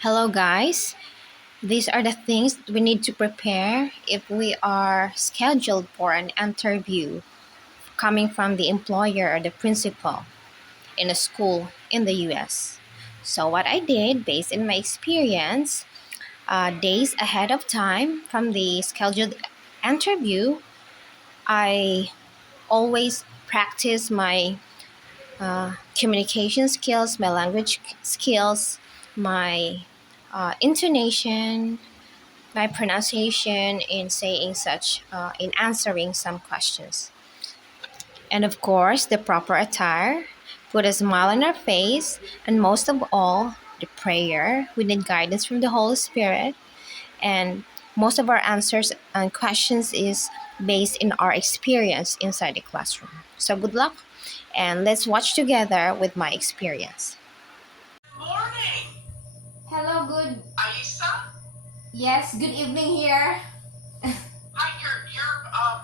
Hello, guys. These are the things we need to prepare if we are scheduled for an interview coming from the employer or the principal in a school in the US. So, what I did based on my experience, days ahead of time from the scheduled interview, I always practice my communication skills, my language skills, my intonation, my pronunciation in saying such in answering some questions, and of course the proper attire, put a smile on our face, and most of all the prayer. We need guidance from the Holy Spirit, and most of our answers and questions is based in our experience inside the classroom. So good luck, and let's watch together with my experience. Morning, Hello, good. Aisa. Yes, good evening here. Hi, your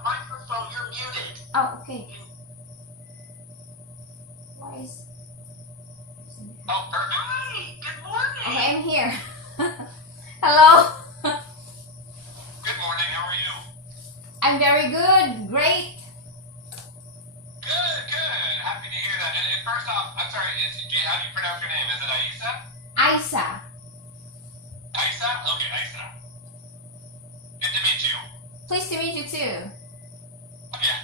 microphone. You're muted. Oh, okay. Why is... Oh, hi. Good morning. Okay, I'm here. Hello. Good morning. How are you? I'm very good. Great. Good, good. Happy to hear that. And first off, I'm sorry. How do you pronounce your name? Is it Aisa? Isa. Aisa? Okay, Aisa. Good to meet you. Pleased to meet you too. Yeah.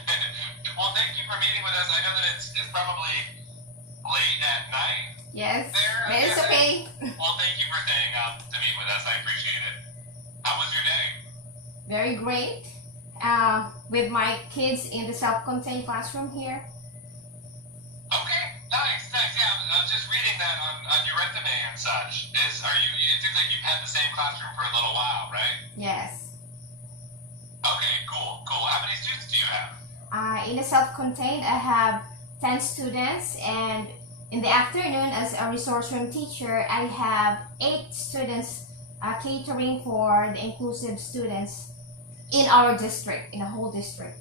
Well, thank you for meeting with us. I know that it's probably late at night. Yes. There, But it's okay. Well, thank you for staying up to meet with us. I appreciate it. How was your day? Very great. With my kids in the self-contained classroom here. Okay, nice, nice. Yeah, I was just reading that on your resume and such. It seems like you've had the same classroom for a little while, right? Yes. Okay, cool, cool. How many students do you have? In the self-contained, I have 10 students, and in the afternoon, as a resource room teacher, I have 8 students catering for the inclusive students in our district, in the whole district.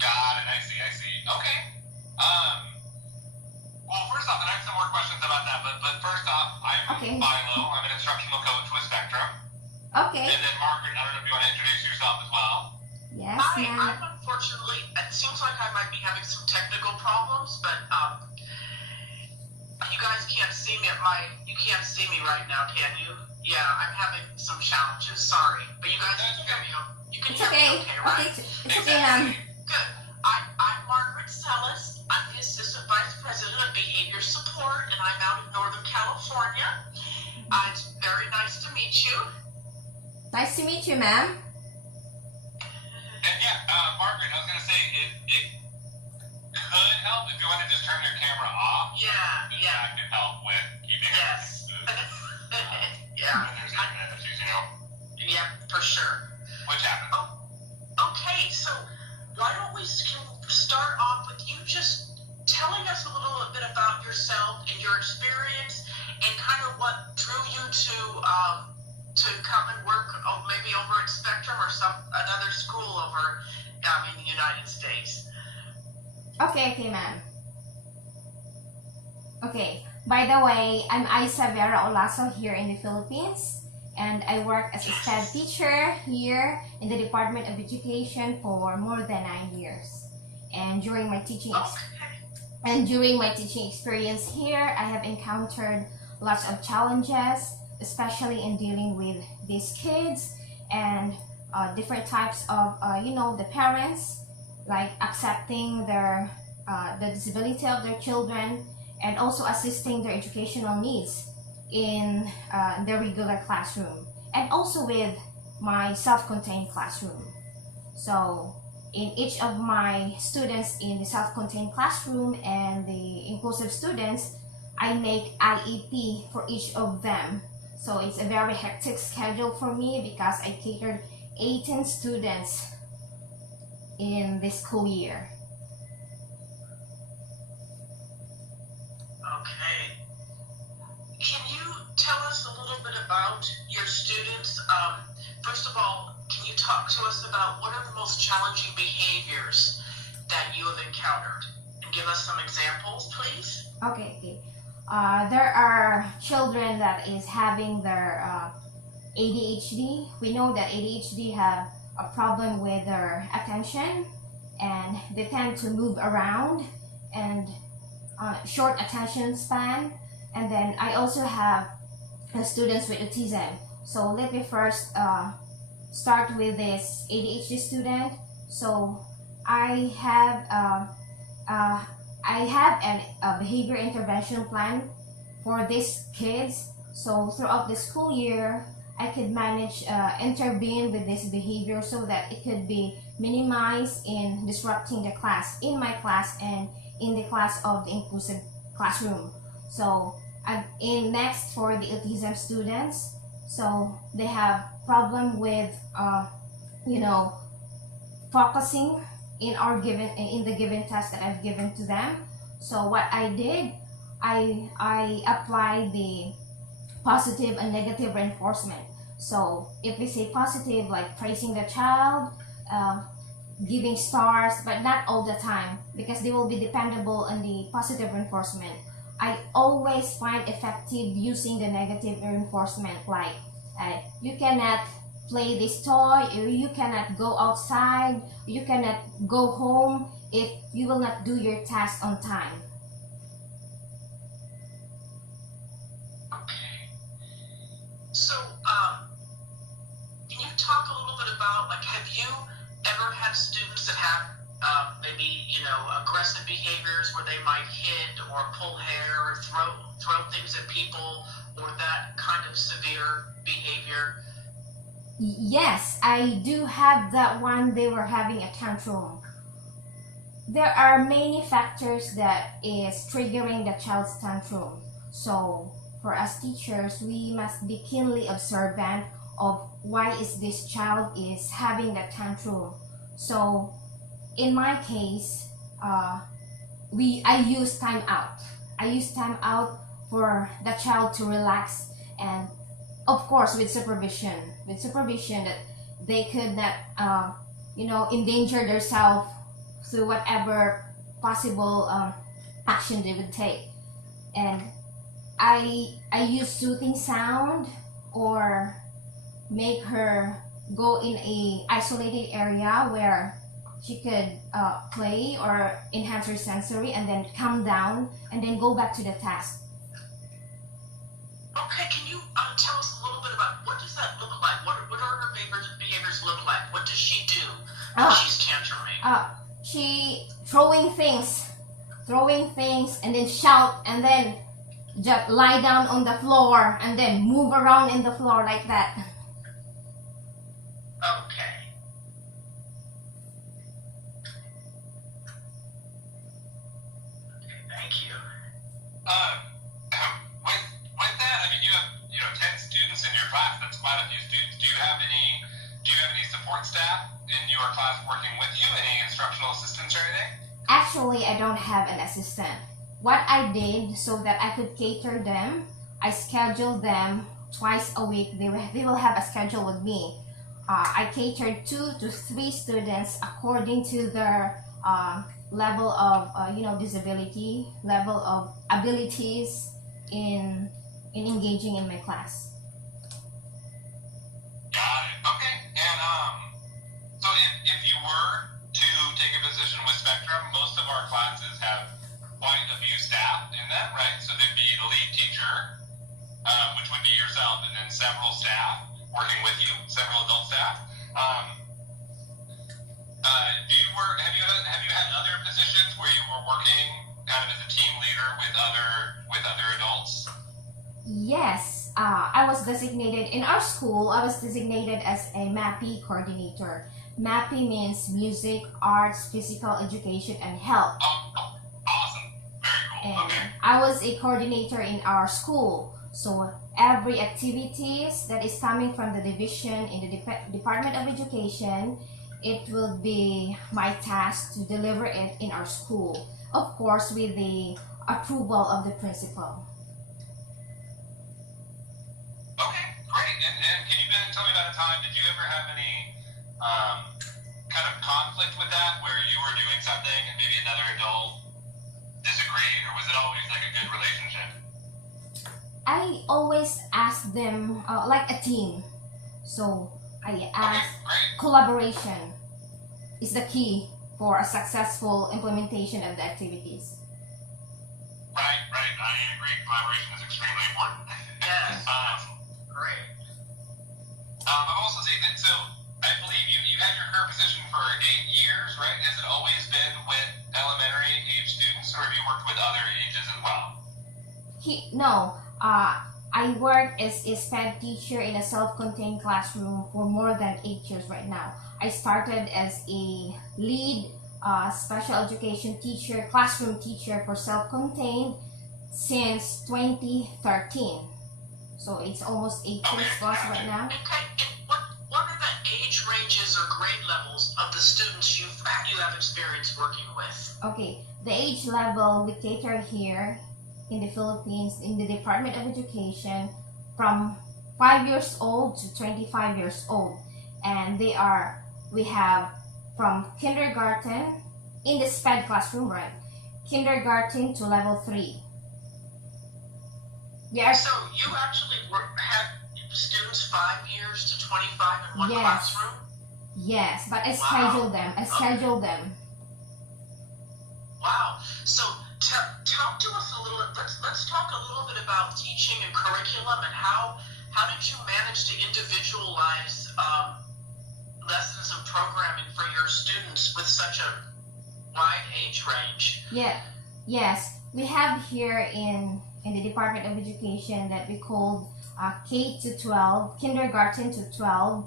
Got it, I see, I see. Okay. Well, first off, and I have some more questions about that, but first off, I'm Okay. Milo. I'm an instructional coach with Spectrum. Okay. And then Margaret, I don't know if you want to introduce yourself as well. Yes, Hi, ma'am. I'm unfortunately, it seems like I might be having some technical problems, but you guys can't see me you can't see me right now, can you? Yeah, I'm having some challenges, sorry. But you guys can hear me, you can It's hear okay. me okay, right? Okay, it's okay, ma'am. Good. I'm Margaret Sellis. I'm the Assistant Vice President of Behavior Support, and I'm out in Northern California. It's very nice to meet you. Nice to meet you, ma'am. And yeah, Margaret, I was going to say, it could help if you want to just turn your camera off. Yeah, yeah. That could help with keeping it. Yes. Yeah. And there's internet issues, you know? Yeah, for sure. Which happened? Oh, okay, so why don't we start off with you just telling us a little bit about yourself and your experience and kind of what drew you to come and work maybe over at Spectrum or another school over in the United States. Okay, ma'am. Okay, by the way, I'm Isa Vera Olaso here in the Philippines, and I work as a Sped teacher here in the Department of Education for more than 9 years. And during my teaching experience here, I have encountered lots of challenges, especially in dealing with these kids and different types of the parents, like accepting the disability of their children, and also assisting their educational needs in their regular classroom, and also with my self-contained classroom. So in each of my students in the self-contained classroom and the inclusive students, I make IEP for each of them. So it's a very hectic schedule for me because I catered 18 students in this school year. Okay. Can you tell us a little bit about your students? First of all, can you talk to us about what are the most challenging behaviors that you have encountered? And give us some examples, please. Okay. There are children that is having their ADHD. We know that ADHD have a problem with their attention, and they tend to move around and short attention span. And then I also have students with autism. So let me first start with this ADHD student. So I have uh, a behavior intervention plan for these kids. So throughout the school year, I could manage intervene with this behavior so that it could be minimized in disrupting the class, in my class and in the class of the inclusive classroom. So in next for the autism students, so they have problem with you know, focusing in the given task that I've given to them. So what I did, I applied the positive and negative reinforcement. So if we say positive, like praising the child, giving stars, but not all the time, because they will be dependable on the positive reinforcement. I always find effective using the negative reinforcement, like you cannot play this toy, or you cannot go outside, you cannot go home if you will not do your task on time. Okay. So, can you talk a little bit about, like, have you ever had students that have maybe, you know, aggressive behaviors where they might hit or pull hair or throw things at people, or that kind of severe behavior? Yes, I do have that one. They were having a tantrum. There are many factors that is triggering the child's tantrum. So for us teachers, we must be keenly observant of why is this child is having that tantrum. So in my case, I use time out. I use time out for the child to relax, and of course with supervision that they could not endanger themselves through whatever possible action they would take. And I use soothing sound, or make her go in a isolated area where she could play or enhance her sensory, and then calm down and then go back to the task. Okay, can you tell us a little bit about what does that look like? What are her behaviors look like? What does she do when she's tantruming? She throwing things and then shout, and then just lie down on the floor and then move around in the floor like that. Okay. Thank you. With that, I mean, you have 10 students in your class. That's quite a few students. Do you have any support staff in your class working with you? Any instructional assistants or anything? Actually, I don't have an assistant. What I did so that I could cater them, I scheduled them twice a week. They will have a schedule with me. I catered 2 to 3 students according to their level of disability, level of abilities in engaging in my class. Got it. Okay. And so if you were to take a position with Spectrum, most of our classes have quite a few staff in them, right? So there'd be the lead teacher, which would be yourself, and then several staff working with you, several adult staff. Have you had other positions where you were working kind of as a team leader with other adults? Yes, I was designated in our school. I was designated as a MAPI coordinator. MAPI means music, arts, physical education, and health. Oh, awesome. Very cool. And Okay. I was a coordinator in our school. So every activities that is coming from the division in the Department of Education, it will be my task to deliver it in our school. Of course, with the approval of the principal. Okay, great. And can you tell me about a time, did you ever have any kind of conflict with that, where you were doing something and maybe another adult disagreed, or was it always like a good relationship? I always ask them like a team. So I ask collaboration is the key for a successful implementation of the activities. Right, right. I agree. Collaboration is extremely important. Yes. Great. I've also seen that, so I believe you had your current position for 8 years, right? Has it always been with elementary age students, or have you worked with other ages as well? No, I work as a Sped teacher in a self-contained classroom for more than 8 years right now. I started as a lead special education teacher, classroom teacher for self-contained since 2013. So it's almost 8 years plus right now. Okay. And what are the age ranges or grade levels of the students you have experience working with? Okay, the age level we cater here in the Philippines in the Department of Education from 5 years old to 25 years old, and we have from kindergarten in the Sped classroom, right? Kindergarten to level 3. Yes. So you actually have students 5 years to 25 in one classroom? Yes, but I schedule them. Wow. So talk to us a little. Let's talk a little bit about teaching and curriculum and how did you manage to individualize lessons and programming for your students with such a wide age range? Yes. We have here in the Department of Education that we call K to 12, kindergarten to 12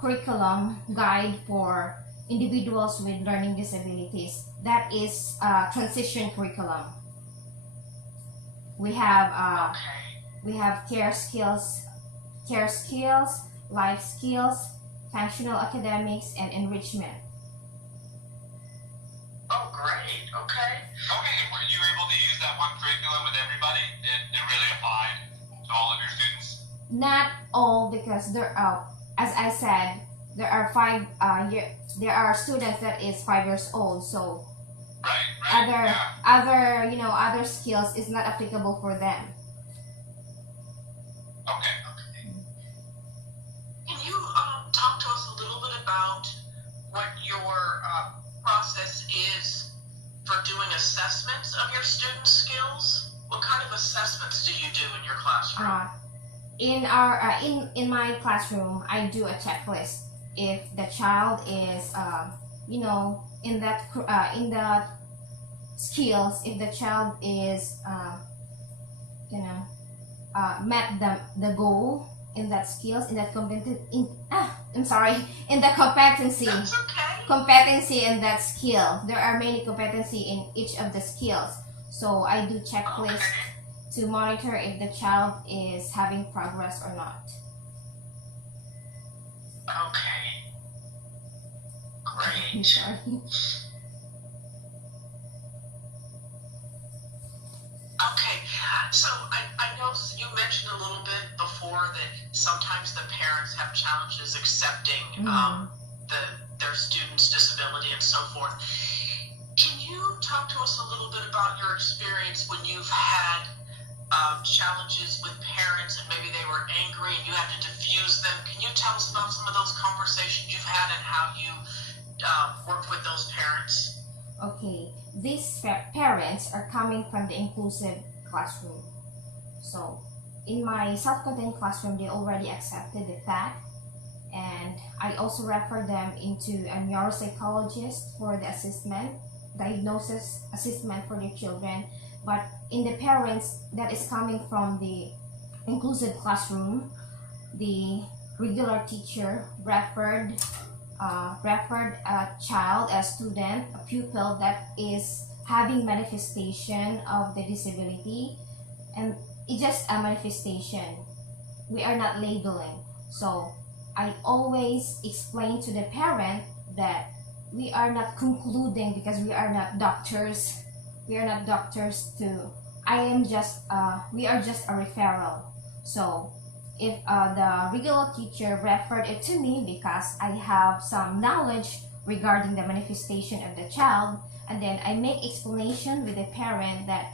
curriculum guide for individuals with learning disabilities. That is transition curriculum. We have care skills, life skills, functional academics, and enrichment. Oh, great. Okay. Okay, and were you able to use that one curriculum with everybody? It really applied to all of your students? Not all, because as I said, there are students that is 5 years old, so right. other skills is not applicable for them. Okay. Can you talk to us a little bit about what your process is for doing assessments of your students' skills? What kind of assessments do you do in your classroom? In my classroom, I do a checklist. If the child is in the skills, if the child is met the goal in that skills, in that in the competency. That's okay. Competency in that skill. There are many competency in each of the skills. So I do checklist to monitor if the child is having progress or not. Okay. Great. I'm sorry. Okay, so I know you mentioned a little bit before that sometimes the parents have challenges accepting their student's disability and so forth. Can you talk to us a little bit about your experience when you've had challenges with parents and maybe they were angry and you had to diffuse them? Can you tell us about some of those conversations you've had and how you worked with those parents? Okay, these parents are coming from the inclusive classroom. So in my self-contained classroom, they already accepted the fact, and I also refer them into a neuropsychologist for the diagnosis assessment for their children. But in the parents that is coming from the inclusive classroom, the regular teacher referred a child, a student, a pupil that is having manifestation of the disability, and it's just a manifestation. We are not labeling. So I always explain to the parent that we are not concluding, because we are not doctors. We are not doctors too. We are just a referral. So if the regular teacher referred it to me because I have some knowledge regarding the manifestation of the child, and then I make explanation with the parent that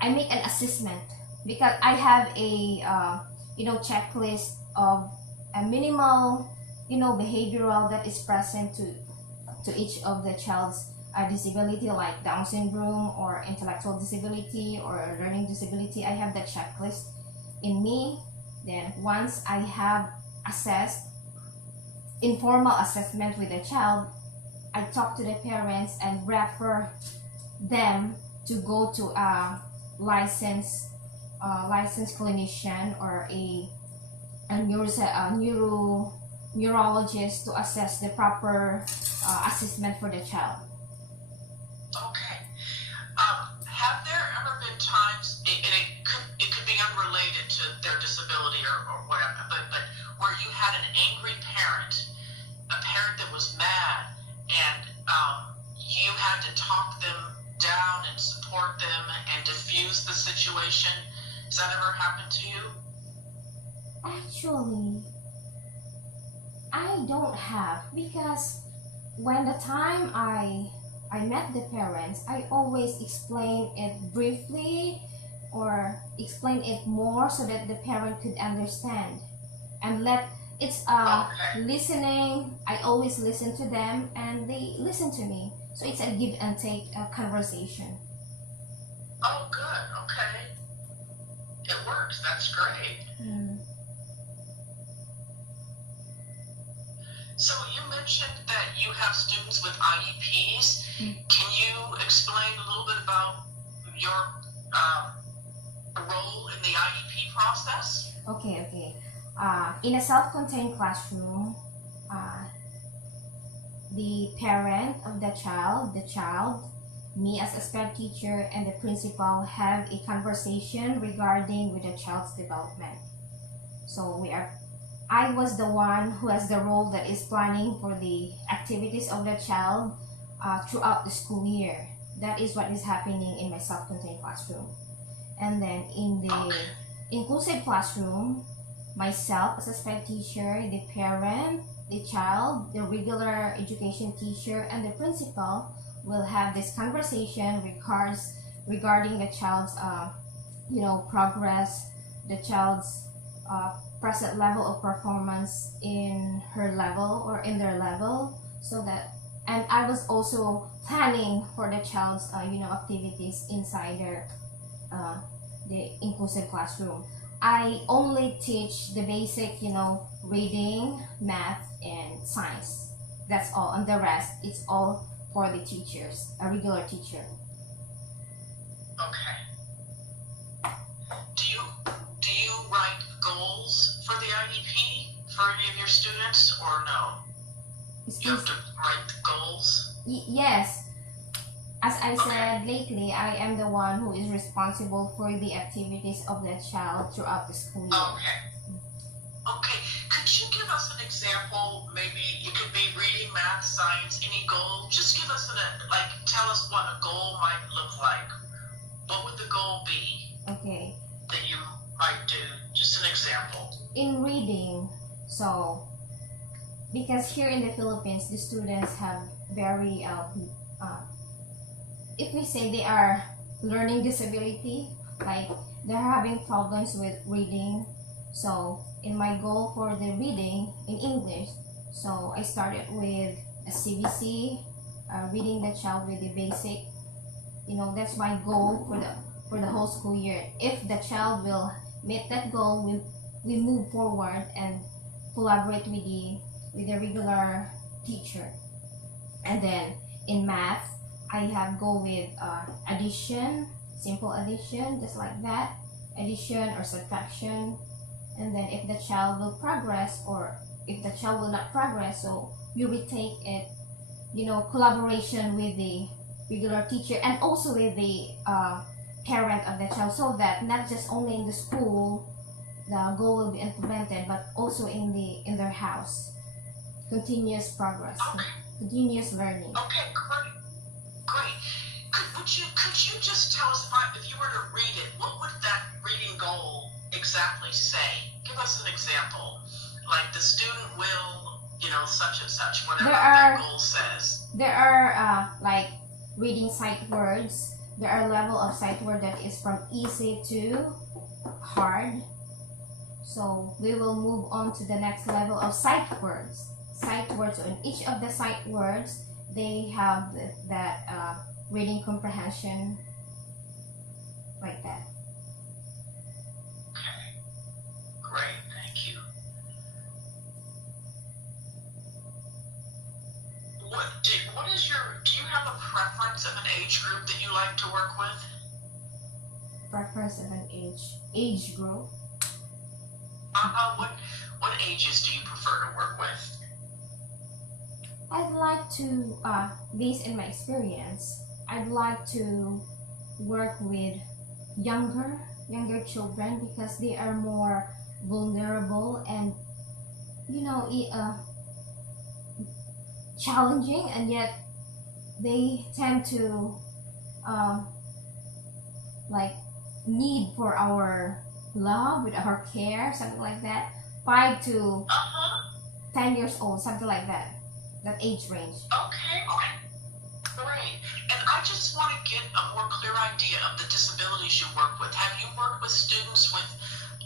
I make an assessment because I have a checklist of a minimal behavioral that is present to each of the child's disability, like Down syndrome or intellectual disability or learning disability. I have the checklist in me. Then once I have assessed informal assessment with the child, I talk to the parents and refer them to go to a licensed clinician or a neurologist to assess the proper assessment for the child. Okay. Have there ever been times, and it could be unrelated to their disability or whatever, but where you had an angry parent, a parent that was mad, and you had to talk them down and support them and diffuse the situation? Has that ever happened to you? Actually, I don't have, because when the time I met the parents, I always explain it briefly or explain it more so that the parent could understand and let it's Okay. listening. I always listen to them and they listen to me, so it's a give and take conversation. Oh, good. Okay. It works. That's great. Mm. So you mentioned that you have students with IEPs. Can you explain a little bit about your role in the IEP process? Okay. In a self-contained classroom, the parent of the child, me as a Sped teacher, and the principal have a conversation regarding with the child's development. So I was the one who has the role that is planning for the activities of the child throughout the school year. That is what is happening in my self-contained classroom. And then in the inclusive classroom, myself as a Sped teacher, the parent, the child, the regular education teacher, and the principal will have this conversation regarding the child's progress, the child's present level of performance in her level or in their level, so that, and I was also planning for the child's activities inside the inclusive classroom. I only teach the basic reading, math, and science. That's all, and the rest it's all for the teachers, a regular teacher. Okay. Do you write goals for the IEP for any of your students, or no? You have to write the goals? Yes. As I said lately, I am the one who is responsible for the activities of the child throughout the school year. Okay. Could you give us an example? Maybe it could be reading, math, science, any goal. Just give us tell us what a goal might look like. What would the goal be Okay. that you might do? Just an example. In reading, so because here in the Philippines, the students have very if we say they are learning disability, like they're having problems with reading. So in my goal for the reading in English, so I started with a CBC, reading the child with the basic. That's my goal for the whole school year. If the child will meet that goal, we move forward and collaborate with the regular teacher. And then in math, I have go with addition, simple addition, just like that, addition or subtraction. And then if the child will progress, or if the child will not progress, so you retake it, collaboration with the regular teacher and also with the parent of the child, so that not just only in the school the goal will be implemented, but also in their house. Continuous progress, continuous learning. Okay, great. Could you just tell us, if you were to read it, what would that reading goal exactly say? Give us an example. Like the student will, such and such, whatever that goal says. There are like reading sight words. There are level of sight word that is from easy to hard. So we will move on to the next level of sight words. Sight words. So in each of the sight words, they have that reading comprehension, like that. Okay. Great. Thank you. Do you have a preference of an age group that you like to work with? Preference of an age group. What ages do you prefer to work with? I'd like to, based in my experience, I'd like to work with younger children because they are more vulnerable and, challenging, and yet they tend to like need for our love, with our care, something like that. 5 to 10 years old, something like that age range. Okay. Great. And I just want to get a more clear idea of the disabilities you work with. Have you worked with students with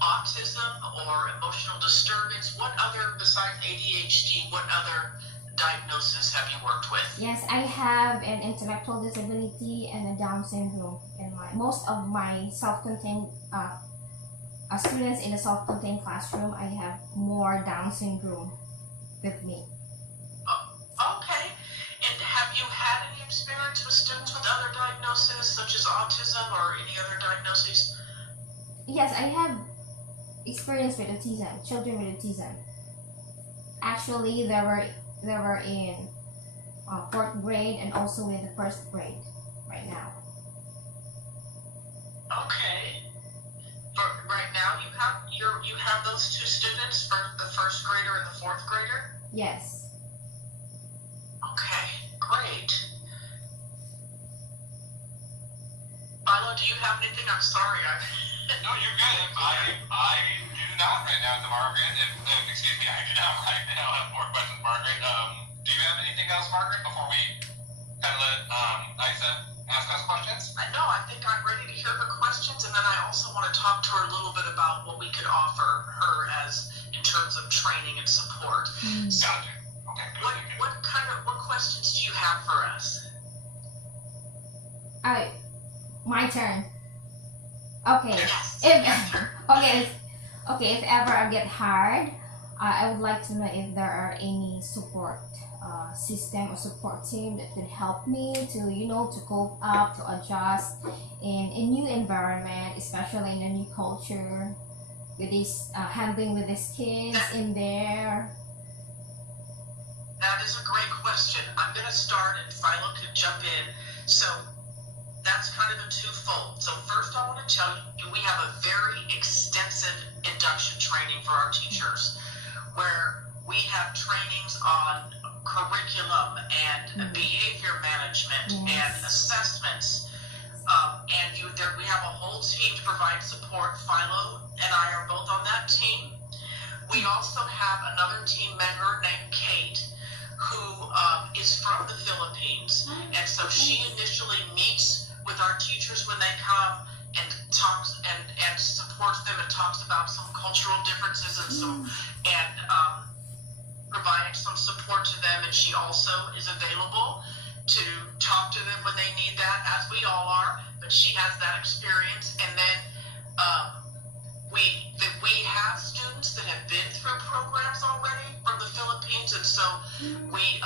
autism or emotional disturbance? What other, besides ADHD, what other diagnosis have you worked with? Yes, I have an intellectual disability and a Down syndrome. And most of my self-contained students in the self-contained classroom, I have more Down syndrome with me. Okay. And have you had any experience with students with other diagnoses, such as autism or any other diagnoses? Yes, I have experience with autism, children with autism. Actually, they were in 4th grade and also in the 1st grade right now. Okay. But right now you have those 2 students, for the 1st grader and the 4th grader? Yes. Okay, great. Milo, do you have anything? I'm sorry. No, you're good. I do not right now, Margaret. Excuse me, I do not right now have more questions, Margaret. Do you have anything else, Margaret, before we kind of let Isa ask us questions? No, I think I'm ready to hear her questions, and then I also want to talk to her a little bit about what we could offer her as in terms of training and support. Gotcha. Okay. What questions do you have for us? My turn. Okay. Yes. If ever I get hard, I would like to know if there are any support system or support team that could help me to to cope up, to adjust in a new environment, especially in a new culture, with this handling with these kids in there. That is a great question. I'm going to start and Philo can jump in. So that's kind of a twofold. So first I want to tell you we have a very extensive induction training for our teachers where we have trainings on curriculum and behavior management and assessments. We have a whole team to provide support. Philo and I are both on that team. We also have another team member named Kate who is from the Philippines. And so she initially meets with our teachers when they come and talks and supports them and talks about some cultural differences and providing some support to them. And she also is available to talk to them when they need that, as we all are. But she has that experience. And then we have students that have been through programs already from the Philippines, and so we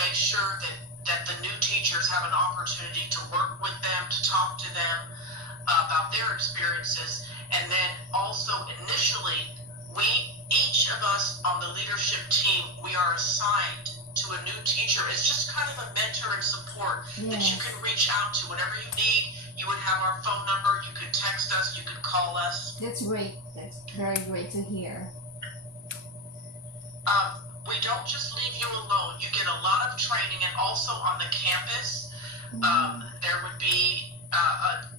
make sure that the new teachers have an opportunity to work with them, to talk to them about their experiences. And then also initially, each of us on the leadership team, we are assigned to a new teacher. It's just kind of a mentor and support that you can reach out to whenever you need. You would have our phone number. You could text us. You could call us. That's great. That's very great to hear. We don't just leave you alone. You get a lot of training, and also on the campus, there would be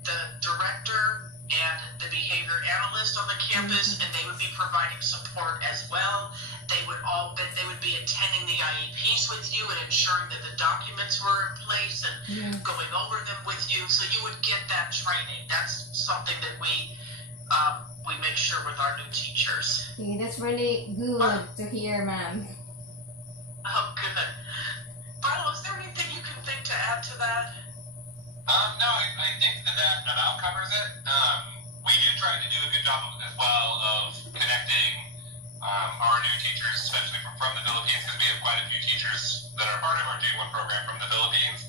the director and the behavior analyst on the campus, and they would be providing support as well. They would be attending the IEPs with you and ensuring that the documents were in place and going over them with you. So you would get that training. That's something that we we make sure with our new teachers. Okay, that's really good to hear, ma'am. Oh, good. Viola, is there anything you can think to add to that? No, I think that about covers it. We do try to do a good job as well of connecting our new teachers, especially from the Philippines, because we have quite a few teachers that are part of our J1 program from the Philippines.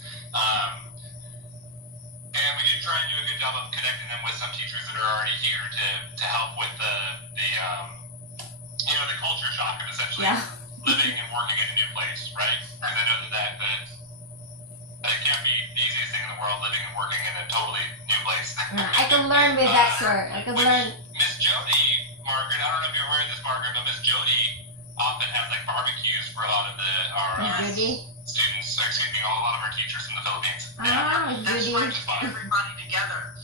And we do try and do a good job of connecting them with some teachers that are already here to help with the culture shock of essentially living and working in a new place, right? Because I know that it can't be the easiest thing in the world, living and working in a totally new place. I can learn with that, sir. I can learn. Miss Jody, Margaret, I don't know if you're aware of this, Margaret, but Miss Jody often has like barbecues for a lot of our students, a lot of our teachers from the Philippines. That's why just brought everybody together.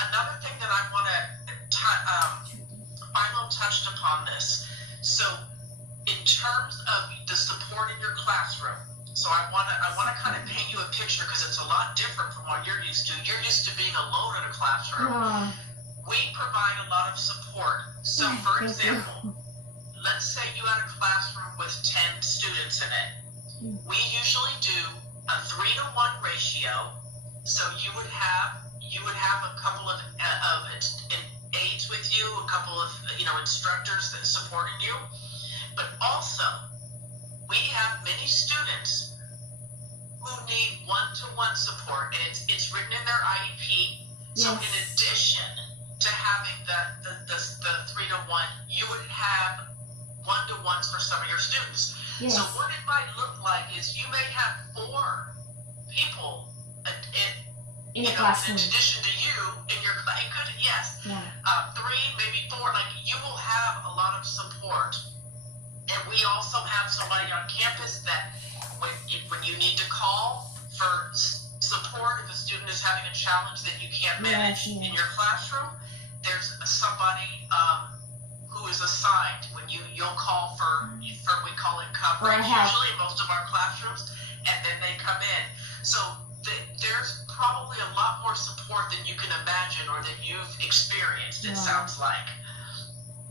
Another thing that I want to, Philo touched upon this. So, in terms of the support in your classroom, so I want to kind of paint you a picture because it's a lot different from what you're used to. You're used to being alone in a classroom. We provide a lot of support. So, for example, let's say you had a classroom with 10 students in it. We usually do a 3-to-1 ratio. So you would have a couple of aides with you, a couple of instructors that supporting you, but also we have many students who need one-to-one support, and it's written in their IEP. So in addition to having the 3-to-1, you would have one-to-ones for some of your students. Yes. So what it might look like is you may have 4 people in a classroom. In addition to you in your class. It could, yes. 3, maybe 4. Like you will have a lot of support. And we also have somebody on campus that when you need to call for support, if a student is having a challenge that you can't manage in your classroom, there's somebody who is assigned when you'll call for we call it coverage usually in most of our classrooms, and then they come in. So there's probably a lot more support than you can imagine or that you've experienced, it sounds like.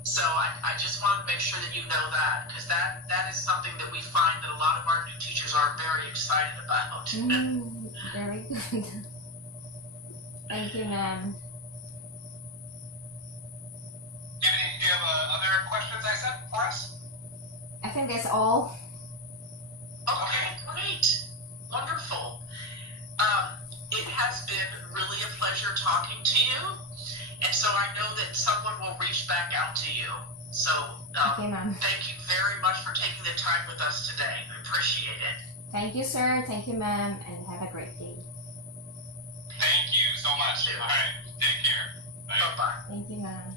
So I just wanted to make sure that you know that, because that is something that we find that a lot of our new teachers are very excited about. Very good. Thank you, ma'am. Do you have other questions I said for us? I think that's all. Okay, great. Wonderful. It has been really a pleasure talking to you. And so I know that someone will reach back out to you. So thank you very much for taking the time with us today. I appreciate it. Thank you, sir. Thank you, ma'am. And have a great day. Thank you so much. All right. Take care. Bye. Bye-bye. Thank you, ma'am.